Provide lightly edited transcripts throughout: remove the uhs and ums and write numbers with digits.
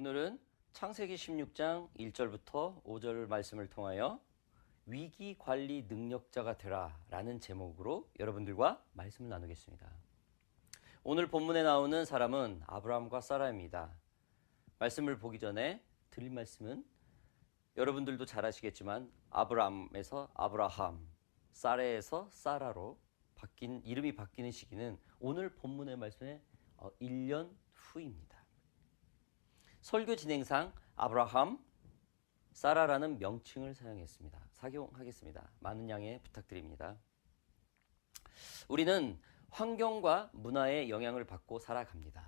오늘은 창세기 16장 1절부터 5절 말씀을 통하여 위기 관리 능력자가 되라 라는 제목으로 여러분들과 말씀을 나누겠습니다. 오늘 본문에 나오는 사람은 아브라함과 사라입니다. 말씀을 보기 전에 드릴 말씀은 여러분들도 잘 아시겠지만 아브람에서 아브라함, 사레에서 사라로 이름이 바뀌는 시기는 오늘 본문의 말씀의 1년 후입니다. 설교 진행상 아브라함, 사라라는 명칭을 사용하겠습니다. 많은 양해 부탁드립니다. 우리는 환경과 문화의 영향을 받고 살아갑니다.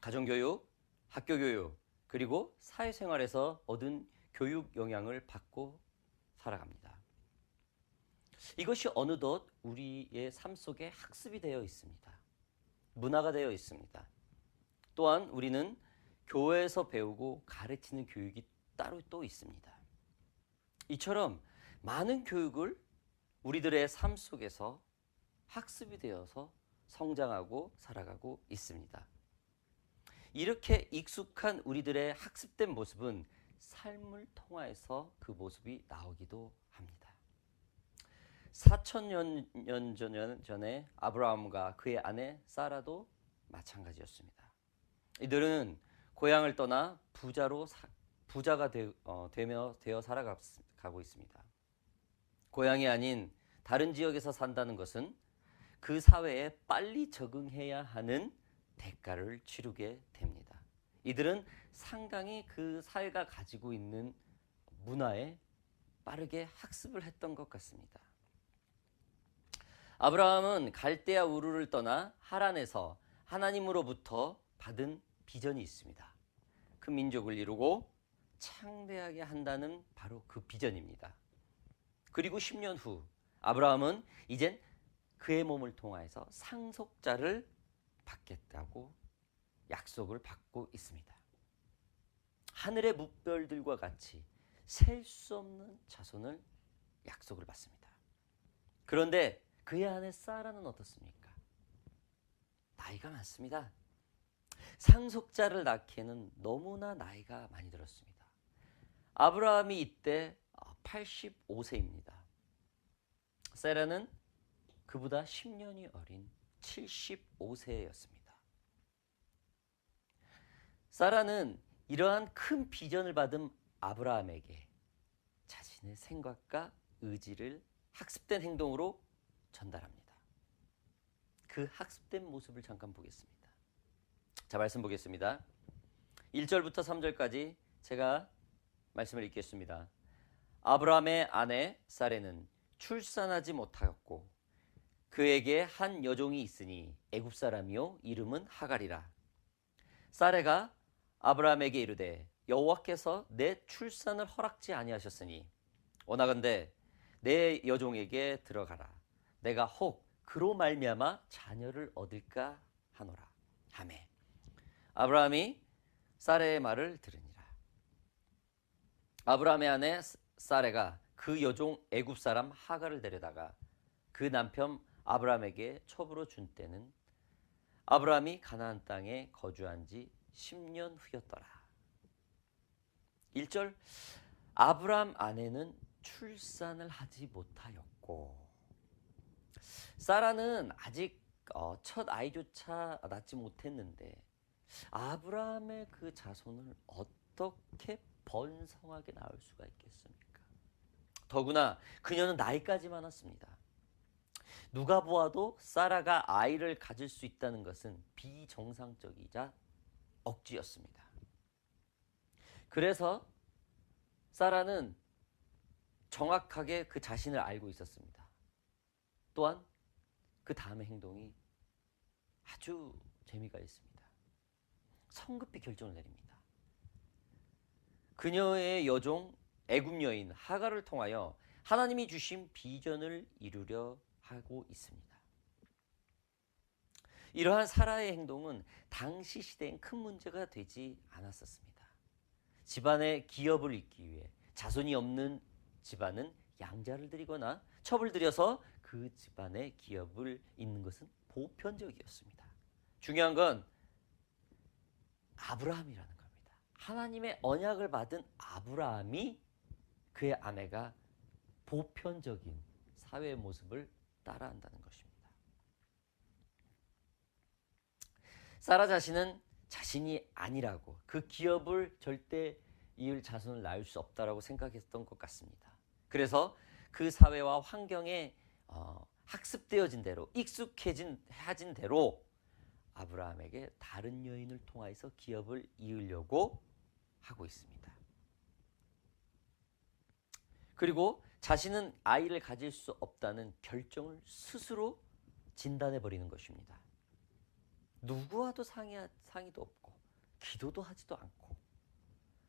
가정교육, 학교교육, 그리고 사회생활에서 얻은 교육 영향을 받고 살아갑니다. 이것이 어느덧 우리의 삶 속에 학습이 되어 있습니다. 문화가 되어 있습니다. 또한 우리는 교회에서 배우고 가르치는 교육이 따로 또 있습니다. 이처럼 많은 교육을 우리들의 삶 속에서 학습이 되어서 성장하고 살아가고 있습니다. 이렇게 익숙한 우리들의 학습된 모습은 삶을 통하여서 그 모습이 나오기도 합니다. 4,000년 전에 아브라함과 그의 아내 사라도 마찬가지였습니다. 이들은 고향을 떠나 부자가 되어 살아가고 있습니다. 고향이 아닌 다른 지역에서 산다는 것은 그 사회에 빨리 적응해야 하는 대가를 치르게 됩니다. 이들은 상당히 그 사회가 가지고 있는 문화에 빠르게 학습을 했던 것 같습니다. 아브라함은 갈대아 우르를 떠나 하란에서 하나님으로부터 받은 비전이 있습니다. 큰 민족을 이루고 창대하게 한다는 바로 그 비전입니다. 그리고 10년 후 아브라함은 이젠 그의 몸을 통하여서 상속자를 받겠다고 약속을 받고 있습니다. 하늘의 뭇별들과 같이 셀 수 없는 자손을 약속을 받습니다. 그런데 그의 아내 사라는 어떻습니까? 나이가 많습니다. 상속자를 낳기에는 너무나 나이가 많이 들었습니다. 아브라함이 이때 85세입니다. 사라는 그보다 10년이 어린 75세였습니다. 사라는 이러한 큰 비전을 받은 아브라함에게 자신의 생각과 의지를 학습된 행동으로 전달합니다. 그 학습된 모습을 잠깐 보겠습니다. 자, 말씀 보겠습니다. 1절부터 3절까지 제가 말씀을 읽겠습니다. 아브라함의 아내 사레는 출산하지 못하였고 그에게 한 여종이 있으니 애굽 사람이요 이름은 하갈이라. 사레가 아브라함에게 이르되 여호와께서 내 출산을 허락지 아니하셨으니 원하건대 내 여종에게 들어가라. 내가 혹 그로 말미암아 자녀를 얻을까 하노라 하매 아브라함이 사레의 말을 들으니라. 아브라함의 아내 사레가 그 여종 애굽 사람 하갈을 데려다가 그 남편 아브라함에게 첩으로 준 때는 아브라함이 가나안 땅에 거주한 지 10년 후였더라. 1절 아브라함 아내는 출산을 하지 못하였고 사라는 아직 첫 아이조차 낳지 못했는데 아브라함의 그 자손을 어떻게 번성하게 낳을 수가 있겠습니까? 더구나 그녀는 나이까지 많았습니다. 누가 보아도 사라가 아이를 가질 수 있다는 것은 비정상적이자 억지였습니다. 그래서 사라는 정확하게 그 자신을 알고 있었습니다. 또한 그 다음의 행동이 아주 재미가 있습니다. 성급히 결정을 내립니다. 그녀의 여종 애굽 여인 하갈을 통하여 하나님이 주신 비전을 이루려 하고 있습니다. 이러한 사라의 행동은 당시 시대엔 큰 문제가 되지 않았었습니다. 집안의 기업을 잇기 위해 자손이 없는 집안은 양자를 드리거나 첩을 들여서 그 집안의 기업을 잇는 것은 보편적이었습니다. 중요한 건 아브라함이라는 겁니다. 하나님의 언약을 받은 아브라함이 그의 아내가 보편적인 사회의 모습을 따라한다는 것입니다. 사라 자신은 자신이 아니라고, 그 기업을 절대 이을 자손을 낳을 수 없다라고 생각했던 것 같습니다. 그래서 그 사회와 환경에 학습되어진 대로, 익숙해진 대로 아브라함에게 다른 여인을 통하여서 기업을 이으려고 하고 있습니다. 그리고 자신은 아이를 가질 수 없다는 결정을 스스로 진단해 버리는 것입니다. 누구와도 상의도 없고 기도도 하지도 않고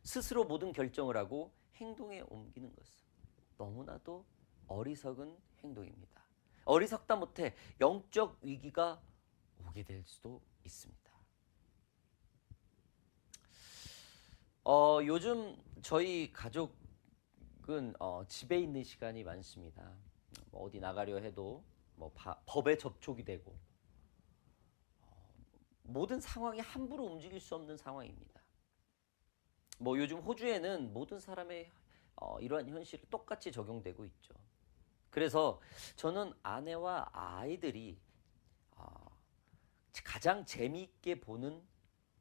스스로 모든 결정을 하고 행동에 옮기는 것은 너무나도 어리석은 행동입니다. 어리석다 못해 영적 위기가 오게 될 수도 있습니다. 요즘 저희 가족은 집에 있는 시간이 많습니다. 어디 나가려 해도 법에 접촉이 되고 모든 상황이 함부로 움직일 수 없는 상황입니다. 요즘 호주에는 모든 사람의 이러한 현실이 똑같이 적용되고 있죠. 그래서 저는 아내와 아이들이 가장 재미있게 보는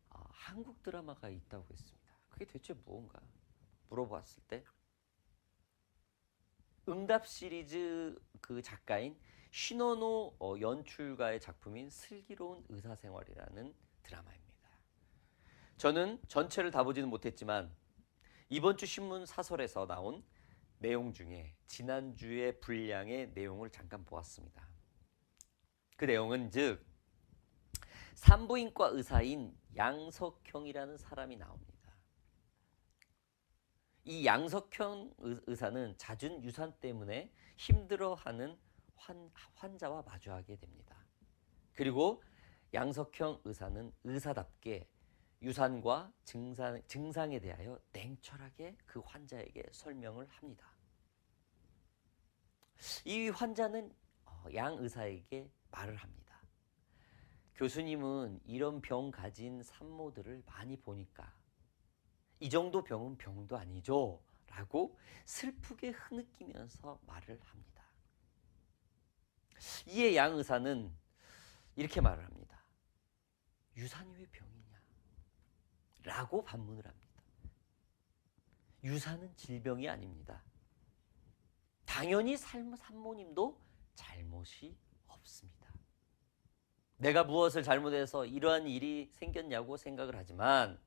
한국 드라마가 있다고 했습니다. 그게 대체 무언가 물어봤을 때 응답 시리즈 그 작가인 신원호 연출가의 작품인 슬기로운 의사생활이라는 드라마입니다. 저는 전체를 다 보지는 못했지만 이번 주 신문 사설에서 나온 내용 중에 지난주의 분량의 내용을 잠깐 보았습니다. 그 내용은 즉 산부인과 의사인 양석형이라는 사람이 나옵니다. 이 양석형 의사는 잦은 유산 때문에 힘들어하는 환자와 마주하게 됩니다. 그리고 양석형 의사는 의사답게 유산과 증상에 대하여 냉철하게 그 환자에게 설명을 합니다. 이 환자는 양 의사에게 말을 합니다. 교수님은 이런 병 가진 산모들을 많이 보니까 이 정도 병은 병도 아니죠? 라고 슬프게 흐느끼면서 말을 합니다. 이에 양 의사는 이렇게 말을 합니다. 유산이 왜 병이냐? 라고 반문을 합니다. 유산은 질병이 아닙니다. 당연히 산모님도 잘못이 없습니다. 내가 무엇을 잘못해서 이러한 일이 생겼냐고 생각을 하지만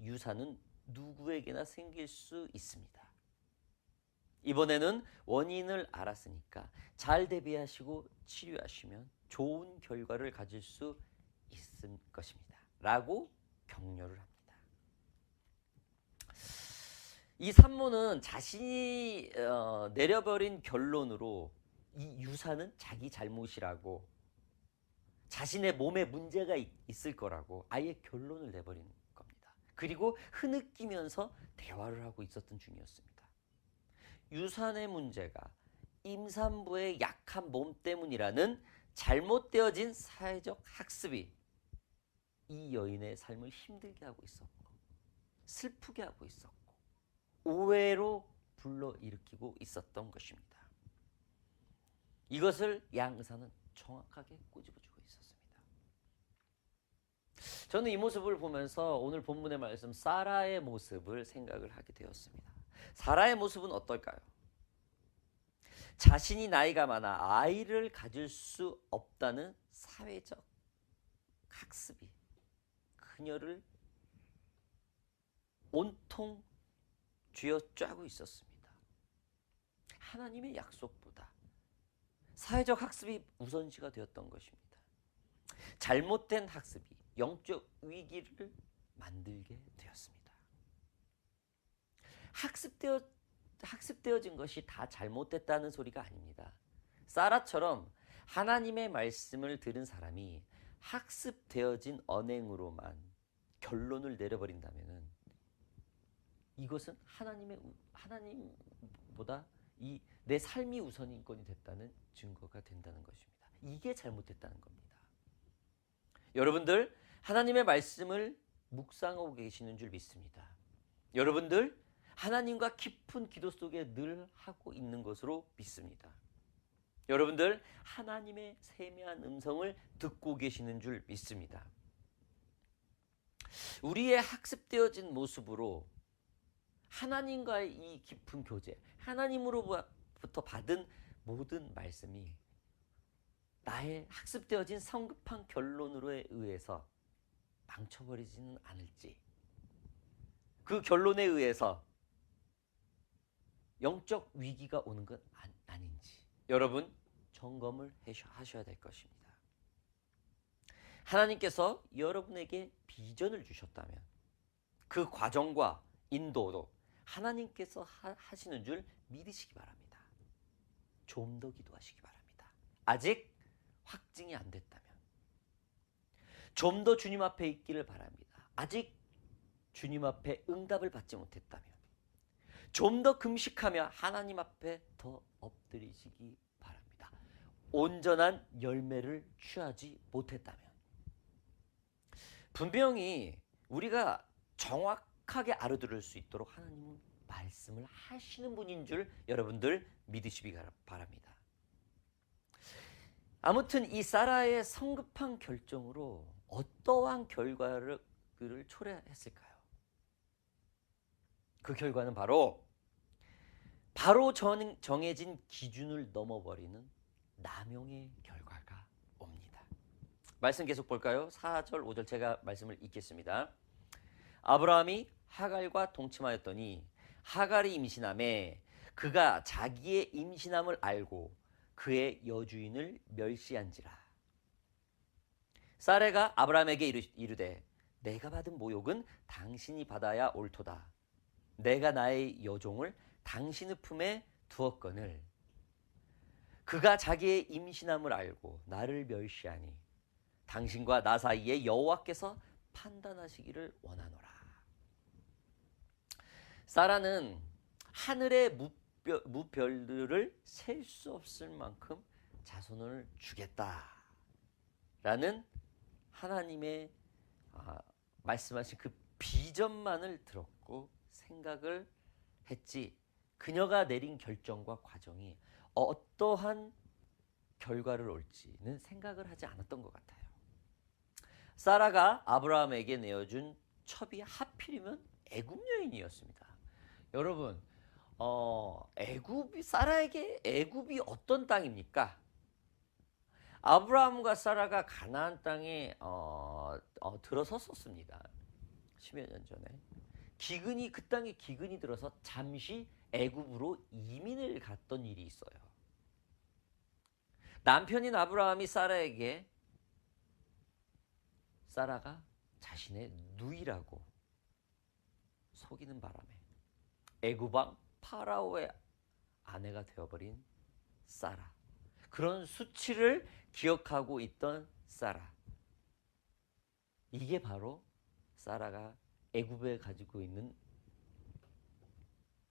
유산은 누구에게나 생길 수 있습니다. 이번에는 원인을 알았으니까 잘 대비하시고 치료하시면 좋은 결과를 가질 수 있을 것입니다. 라고 격려를 합니다. 이 산모는 자신이 내려버린 결론으로 이 유산은 자기 잘못이라고 자신의 몸에 문제가 있을 거라고 아예 결론을 내버린 겁니다. 그리고 흐느끼면서 대화를 하고 있었던 중이었습니다. 유산의 문제가 임산부의 약한 몸 때문이라는 잘못되어진 사회적 학습이 이 여인의 삶을 힘들게 하고 있었고 슬프게 하고 있었고 오해로 불러일으키고 있었던 것입니다. 이것을 양 의사는 정확하게 꼬집어주고 있었습니다. 저는 이 모습을 보면서 오늘 본문의 말씀 사라의 모습을 생각을 하게 되었습니다. 사라의 모습은 어떨까요? 자신이 나이가 많아 아이를 가질 수 없다는 사회적 학습이 그녀를 온통 쥐어짜고 있었습니다. 하나님의 약속보다 사회적 학습이 우선시가 되었던 것입니다. 잘못된 학습이 영적 위기를 만들게 되었습니다. 학습되어진 것이 다 잘못됐다는 소리가 아닙니다. 사라처럼 하나님의 말씀을 들은 사람이 학습되어진 언행으로만 결론을 내려버린다면 이것은 하나님보다 내 삶이 우선인권이 됐다는 증거가 된다는 것입니다. 이게 잘못됐다는 겁니다. 여러분들 하나님의 말씀을 묵상하고 계시는 줄 믿습니다. 여러분들 하나님과 깊은 기도 속에 늘 하고 있는 것으로 믿습니다. 여러분들 하나님의 세미한 음성을 듣고 계시는 줄 믿습니다. 우리의 학습되어진 모습으로 하나님과의 이 깊은 교제, 하나님으로부터 받은 모든 말씀이 나의 학습되어진 성급한 결론으로에 의해서 망쳐버리지는 않을지, 그 결론에 의해서 영적 위기가 오는 건 아닌지 여러분 점검을 하셔야 될 것입니다. 하나님께서 여러분에게 비전을 주셨다면 그 과정과 인도도 하나님께서 하시는 줄 믿으시기 바랍니다. 좀 더 기도하시기 바랍니다. 아직 확증이 안 됐다면 좀 더 주님 앞에 있기를 바랍니다. 아직 주님 앞에 응답을 받지 못했다면 좀 더 금식하며 하나님 앞에 더 엎드리시기 바랍니다. 온전한 열매를 취하지 못했다면 분명히 우리가 정확하게 알아들을 수 있도록 하나님은 말씀을 하시는 분인 줄 여러분들 믿으시기 바랍니다. 아무튼 이 사라의 성급한 결정으로 어떠한 결과를 초래했을까요? 그 결과는 바로 정해진 기준을 넘어버리는 남용의 결과가 옵니다. 말씀 계속 볼까요? 4절, 5절 제가 말씀을 읽겠습니다. 아브라함이 하갈과 동침하였더니 하갈이 임신함에 그가 자기의 임신함을 알고 그의 여주인을 멸시한지라. 사레가 아브라함에게 이르되 내가 받은 모욕은 당신이 받아야 옳도다. 내가 나의 여종을 당신의 품에 두었거늘 그가 자기의 임신함을 알고 나를 멸시하니 당신과 나 사이에 여호와께서 판단하시기를 원하노라. 사라는 하늘의 무별들을 셀 수 없을 만큼 자손을 주겠다라는 하나님의 말씀하신 그 비전만을 들었고 생각을 했지 그녀가 내린 결정과 과정이 어떠한 결과를 올지는 생각을 하지 않았던 것 같아요. 사라가 아브라함에게 내어준 첩이 하필이면 애굽 여인이었습니다. 여러분, 사라에게 애굽이 어떤 땅입니까? 아브라함과 사라가 가나안 땅에 들어섰었습니다. 10여 년 전에 그 땅에 기근이 들어서 잠시 애굽으로 이민을 갔던 일이 있어요. 남편인 아브라함이 사라에게 사라가 자신의 누이라고 속이는 바람에 애굽 왕 파라오의 아내가 되어버린 사라. 그런 수치를 기억하고 있던 사라. 이게 바로 사라가 애굽에 가지고 있는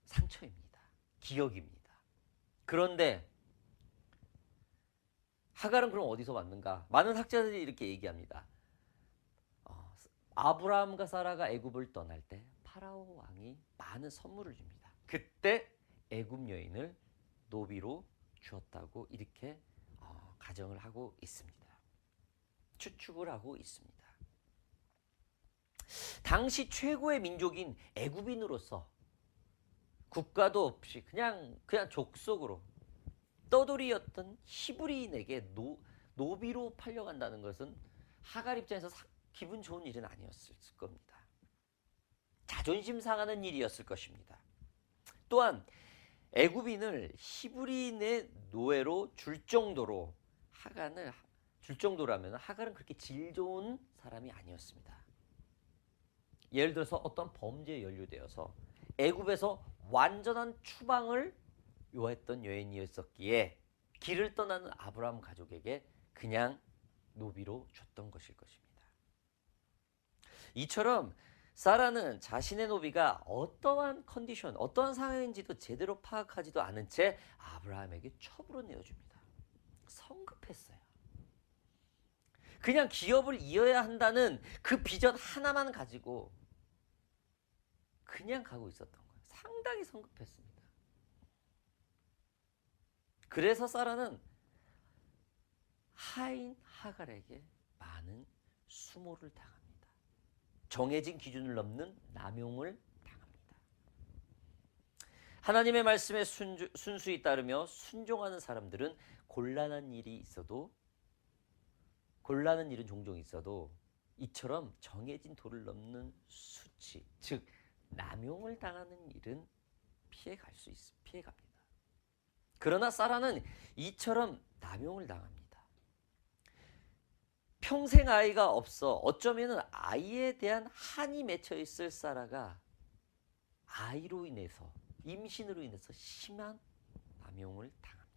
상처입니다. 기억입니다. 그런데 하갈은 그럼 어디서 왔는가? 많은 학자들이 이렇게 얘기합니다. 아브라함과 사라가 애굽을 떠날 때 파라오 왕이 많은 선물을 줍니다. 그때 애굽 여인을 노비로 주었다고 이렇게 가정을 하고 있습니다. 추측을 하고 있습니다. 당시 최고의 민족인 애굽인으로서 국가도 없이 그냥 족속으로 떠돌이였던 히브리인에게 노비로 팔려간다는 것은 하갈 입장에서 기분 좋은 일은 아니었을 겁니다. 자존심 상하는 일이었을 것입니다. 또한 애굽인을 히브리인의 노예로 줄 정도로 하갈은 그렇게 질 좋은 사람이 아니었습니다. 예를 들어서 어떤 범죄에 연루되어서 애굽에서 완전한 추방을 요했던 여인이었었기에 길을 떠나는 아브라함 가족에게 그냥 노비로 줬던 것일 것입니다. 이처럼 사라는 자신의 노비가 어떠한 컨디션, 어떠한 상황인지도 제대로 파악하지도 않은 채 아브라함에게 첩으로 내어줍니다. 성급했어요. 그냥 기업을 이어야 한다는 그 비전 하나만 가지고 그냥 가고 있었던 거예요. 상당히 성급했습니다. 그래서 사라는 하인 하갈에게 많은 수모를 당합니다. 정해진 기준을 넘는 남용을 당합니다. 하나님의 말씀에 순수히 따르며 순종하는 사람들은 곤란한 일은 종종 있어도 이처럼 정해진 도를 넘는 수치, 즉 남용을 당하는 일은 피해갑니다. 그러나 사라는 이처럼 남용을 당합니다. 평생 아이가 없어 어쩌면 아이에 대한 한이 맺혀 있을 사라가 아이로 인해서, 임신으로 인해서 심한 남용을 당합니다.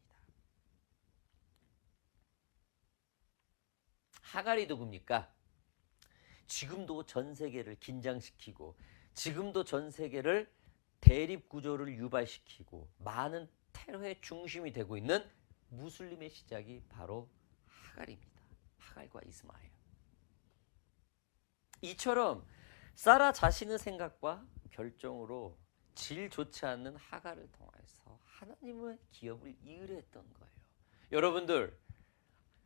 하갈이 누굽니까? 지금도 전 세계를 긴장시키고, 지금도 전 세계를 대립 구조를 유발시키고 많은 테러의 중심이 되고 있는 무슬림의 시작이 바로 하갈입니다. 하갈과 이스마엘. 이처럼 사라 자신의 생각과 결정으로 질 좋지 않는 하갈을 통해서 하나님의 기업을 이으했던 거예요. 여러분들,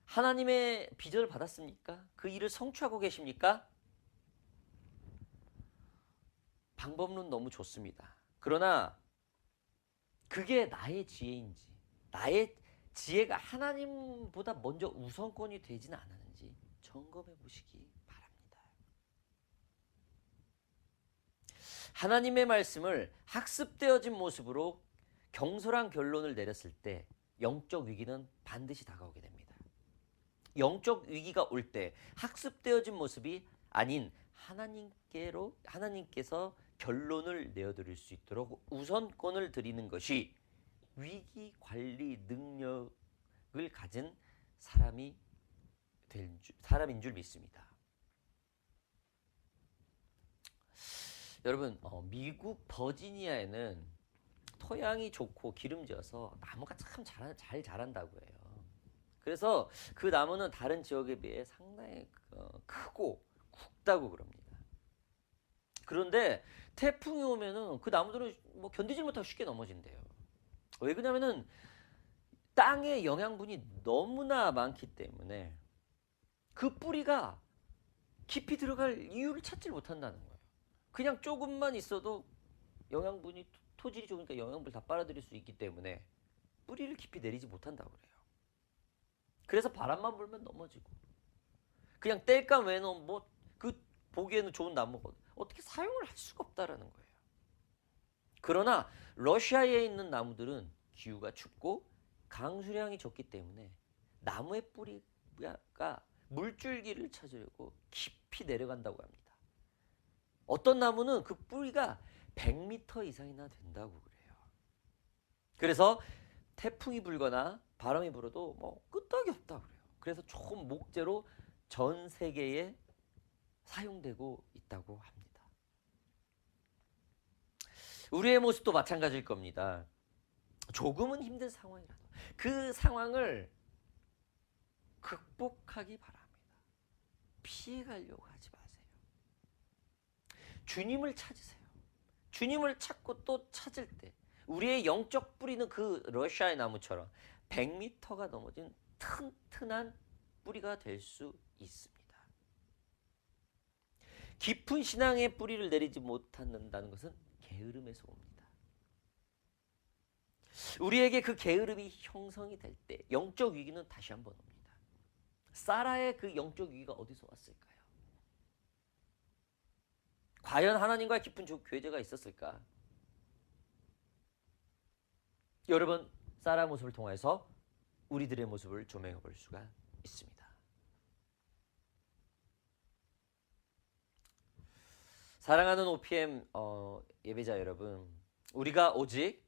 하나님의 비전을 받았습니까? 그 일을 성취하고 계십니까? 방법론 너무 좋습니다. 그러나 그게 나의 지혜인지, 나의 지혜가 하나님보다 먼저 우선권이 되지는 않았는지 점검해 보시기 바랍니다. 하나님의 말씀을 학습되어진 모습으로 경솔한 결론을 내렸을 때 영적 위기는 반드시 다가오게 됩니다. 영적 위기가 올 때 학습되어진 모습이 아닌 하나님께서 결론을 내어드릴 수 있도록 우선권을 드리는 것이 위기 관리 능력을 가진 사람인 줄 믿습니다. 여러분, 미국 버지니아에는 토양이 좋고 기름져서 나무가 참 잘 자란다고 해요. 그래서 그 나무는 다른 지역에 비해 상당히 크고 굵다고 그럽니다. 그런데 태풍이 오면은 그 나무들은 뭐 견디지 못하고 쉽게 넘어진대요. 왜 그러냐면은 땅의 영양분이 너무나 많기 때문에 그 뿌리가 깊이 들어갈 이유를 찾지 못한다는 거예요. 그냥 조금만 있어도 영양분이 토질이 좋으니까 영양분을 다 빨아들일 수 있기 때문에 뿌리를 깊이 내리지 못한다고 그래요. 그래서 바람만 불면 넘어지고 그냥 땔감 외에는 뭐 그 보기에는 좋은 나무가 어떻게 사용을 할 수가 없다라는 거예요. 그러나 러시아에 있는 나무들은 기후가 춥고 강수량이 적기 때문에 나무의 뿌리가 물줄기를 찾으려고 깊이 내려간다고 합니다. 어떤 나무는 그 뿌리가 100m 이상이나 된다고 그래요. 그래서 태풍이 불거나 바람이 불어도 뭐 끄떡이 없다고 그래요. 그래서 좋은 목재로 전 세계에 사용되고 있다고 합니다. 우리의 모습도 마찬가지일 겁니다. 조금은 힘든 상황이라도 그 상황을 극복하기 바랍니다. 피해가려고 하지 마세요. 주님을 찾으세요. 주님을 찾고 또 찾을 때 우리의 영적 뿌리는 그 러시아의 나무처럼 100m가 넘어진 튼튼한 뿌리가 될 수 있습니다. 깊은 신앙의 뿌리를 내리지 못한다는 것은 게으름에서 옵니다. 우리에게 그 게으름이 형성이 될 때 영적 위기는 다시 한번 옵니다. 사라의 그 영적 위기가 어디서 왔을까요? 과연 하나님과 깊은 교제가 있었을까? 여러분, 사라 모습을 통해서 우리들의 모습을 조명해 볼 수가 있습니다. 사랑하는 OPM 예배자 여러분, 우리가 오직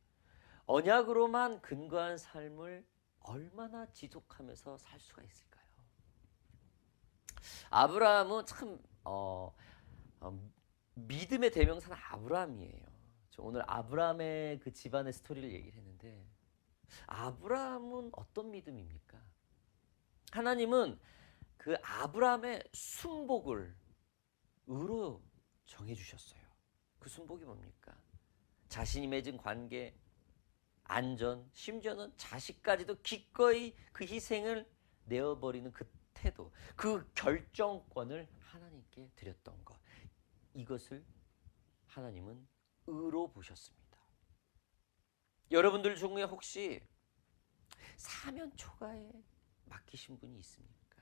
언약으로만 근거한 삶을 얼마나 지속하면서 살 수가 있을까요? 아브라함은 참 믿음의 대명사는 아브라함이에요. 오늘 아브라함의 그 집안의 스토리를 얘기를 했는데 아브라함은 어떤 믿음입니까? 하나님은 그 아브라함의 순복을 의로 정해주셨어요. 그 순복이 뭡니까? 자신이 맺은 관계, 안전, 심지어는 자식까지도 기꺼이 그 희생을 내어버리는 그 태도, 그 결정권을 하나님께 드렸던 것, 이것을 하나님은 의로 보셨습니다. 여러분들 중에 혹시 사면 초가에 맡기신 분이 있습니까?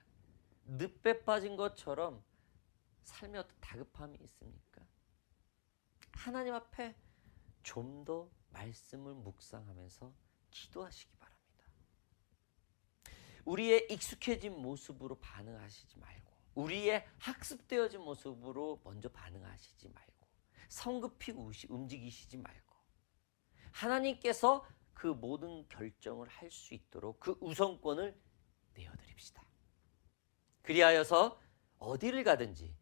늪에 빠진 것처럼 삶에 어떤 다급함이 있습니까? 하나님 앞에 좀 더 말씀을 묵상하면서 기도하시기 바랍니다. 우리의 익숙해진 모습으로 반응하시지 말고, 우리의 학습되어진 모습으로 먼저 반응하시지 말고, 성급히 움직이시지 말고, 하나님께서 그 모든 결정을 할 수 있도록 그 우선권을 내어드립시다. 그리하여서 어디를 가든지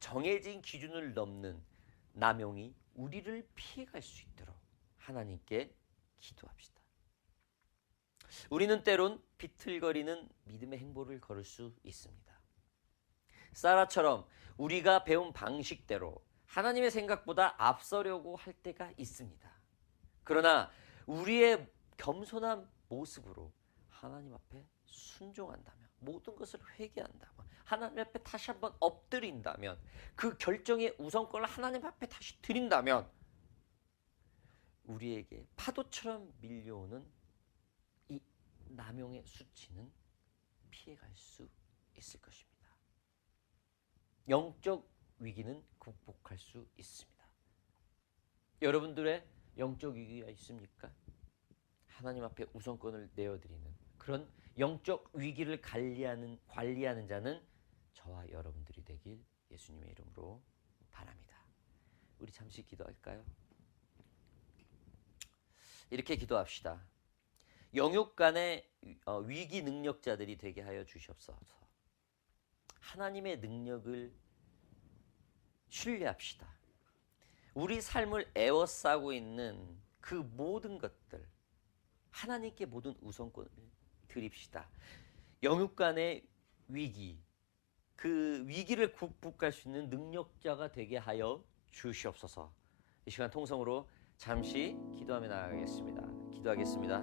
정해진 기준을 넘는 남용이 우리를 피해갈 수 있도록 하나님께 기도합시다. 우리는 때론 비틀거리는 믿음의 행보를 걸을 수 있습니다. 사라처럼 우리가 배운 방식대로 하나님의 생각보다 앞서려고 할 때가 있습니다. 그러나 우리의 겸손한 모습으로 하나님 앞에 순종한다면, 모든 것을 회개한다면, 하나님 앞에 다시 한번 엎드린다면, 그 결정의 우선권을 하나님 앞에 다시 드린다면, 우리에게 파도처럼 밀려오는 이 남용의 수치는 피해갈 수 있을 것입니다. 영적 위기는 극복할 수 있습니다. 여러분들의 영적 위기가 있습니까? 하나님 앞에 우선권을 내어드리는 그런 영적 위기를 관리하는 자는 저와 여러분들이 되길 예수님의 이름으로 바랍니다. 우리 잠시 기도할까요? 이렇게 기도합시다. 영육간의 위기 능력자들이 되게 하여 주시옵소서. 하나님의 능력을 신뢰합시다. 우리 삶을 에워싸고 있는 그 모든 것들, 하나님께 모든 우선권을 드립시다. 영육간의 위기, 그 위기를 극복할 수 있는 능력자가 되게 하여 주시옵소서. 이 시간 통성으로 잠시 기도하며 나아가겠습니다. 기도하겠습니다.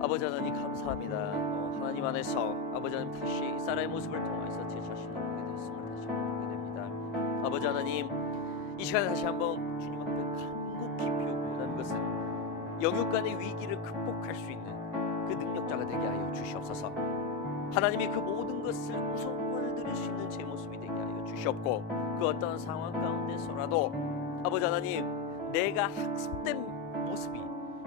아버지 하나님 감사합니다. 하나님 안에서 아버지 하나님 다시 사라의 모습을 통해서 제 자신을 보게 되었음을 다시 한번 보게 됩니다. 아버지 하나님, 이 시간에 다시 한번 주님 앞에 간곡히 비우고난 것은 영육간의 위기를 극복할 수 있는 그 능력자가 되게 하여 주시옵소서. 하나님이 그 모든 것을 우선권을 드릴 수 있는 제 모습이 되게 하여 주시옵고, 그 어떤 상황 가운데서라도 아버지 하나님, 내가 학습된 모습이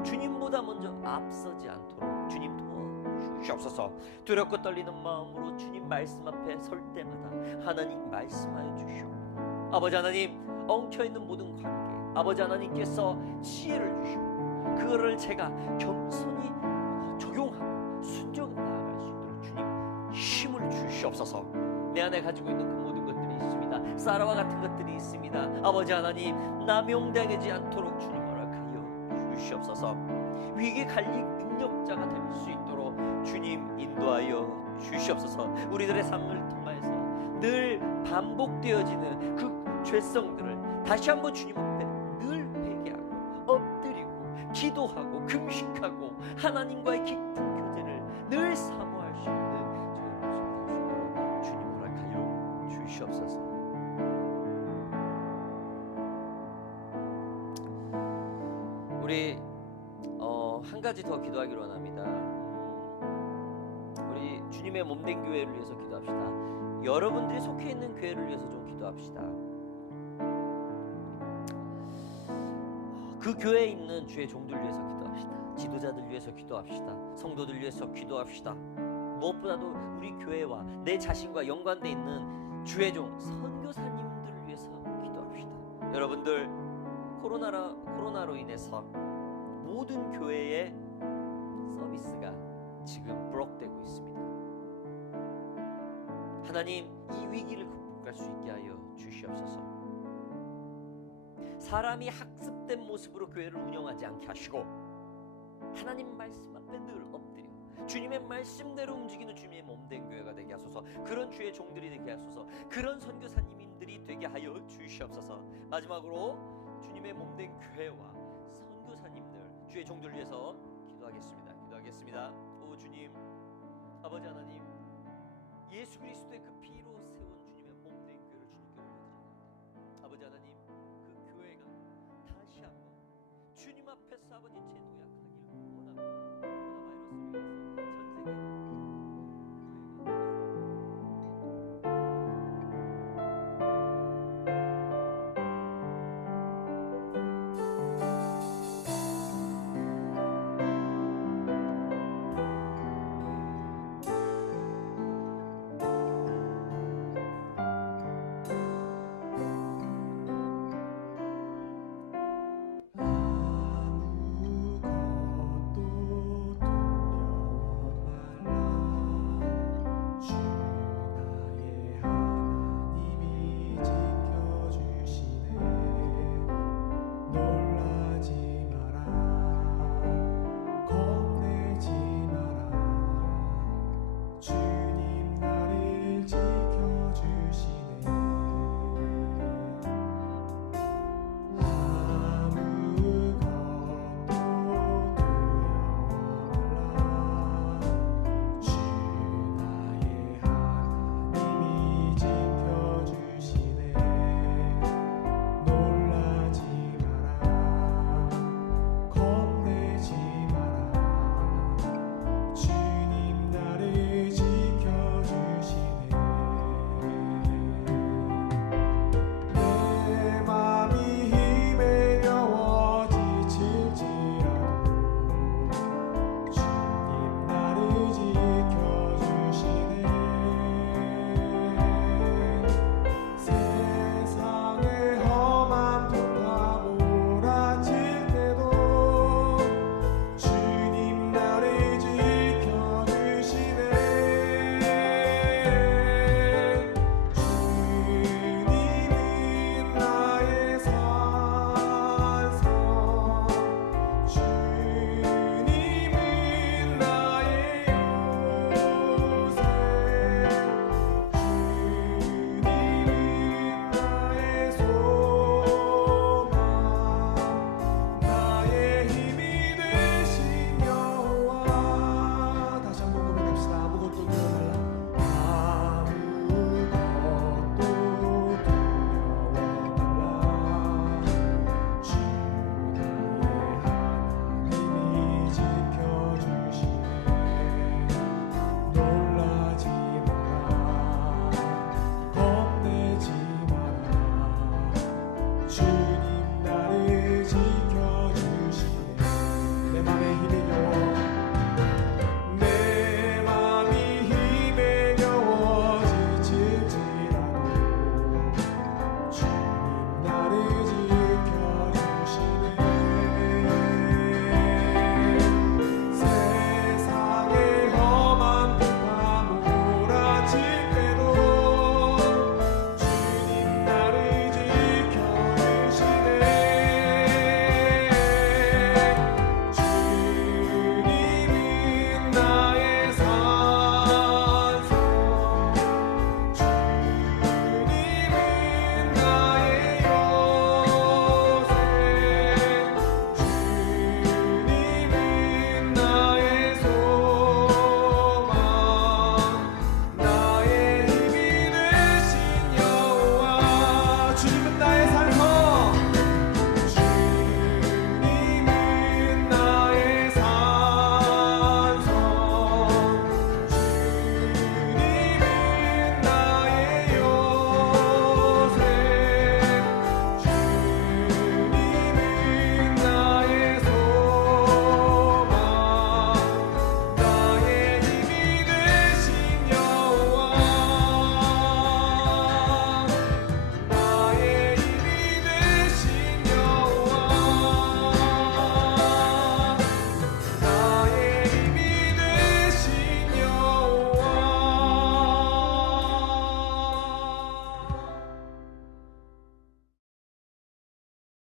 주님보다 먼저 앞서지 않도록 주님 도와주시옵소서. 두렵고 떨리는 마음으로 주님 말씀 앞에 설 때마다 하나님 말씀하여 주시옵고, 아버지 하나님 엉켜있는 모든 관계 아버지 하나님께서 지혜를 주시고 그거를 제가 겸손히 적용하고 순종해 나아갈 수 있도록 주님 힘을 주시옵소서. 내 안에 가지고 있는 그 모든 것들이 있습니다. 사라와 같은 것들이 있습니다. 아버지 하나님 남용당하지 않도록 주님 허락하여 주시옵소서. 위기 관리 능력자가 될 수 있도록 주님 인도하여 주시옵소서. 우리들의 삶을 통해서 늘 반복되어지는 그 죄성들을 다시 한번 주님 앞에 늘 회개하고 엎드리고 기도하고 금식하고 하나님과의 깊은 교제를 늘 사모할 수 있는 저희 모습이 될 수 있도록 주님 허락하여 주시옵소서. 우리 한 가지 더 기도하기로 원합니다. 우리 주님의 몸된 교회를 위해서 기도합시다. 여러분들이 속해 있는 교회를 위해서 좀 기도합시다. 그 교회에 있는 주의 종들 위해서 기도합시다. 지도자들 위해서 기도합시다. 성도들 위해서 기도합시다. 무엇보다도 우리 교회와 내 자신과 연관되어 있는 주의 종 선교사님들을 위해서 기도합시다. 여러분들 코로나로 인해서 모든 교회의 서비스가 지금 브록되고 있습니다. 하나님, 이 위기를 극복할 수 있게 하여 주시옵소서. 사람이 학습된 모습으로 교회를 운영하지 않게 하시고 하나님 말씀 앞에 늘 엎드리고 주님의 말씀대로 움직이는 주님의 몸된 교회가 되게 하소서. 그런 주의 종들이 되게 하소서. 그런 선교사님들이 사람들이 되게 하여 주시옵소서. 마지막으로 주님의 몸된 교회와 선교사님들, 주의 종들 위해서 기도하겠습니다. 오 주님, 아버지 하나님, 예수 그리스도의 그 피로 세운 주님의 몸된 교회를 주님께 올려드립니다. 아버지 하나님, 그 교회가 다시 한번 주님 앞에서 아버지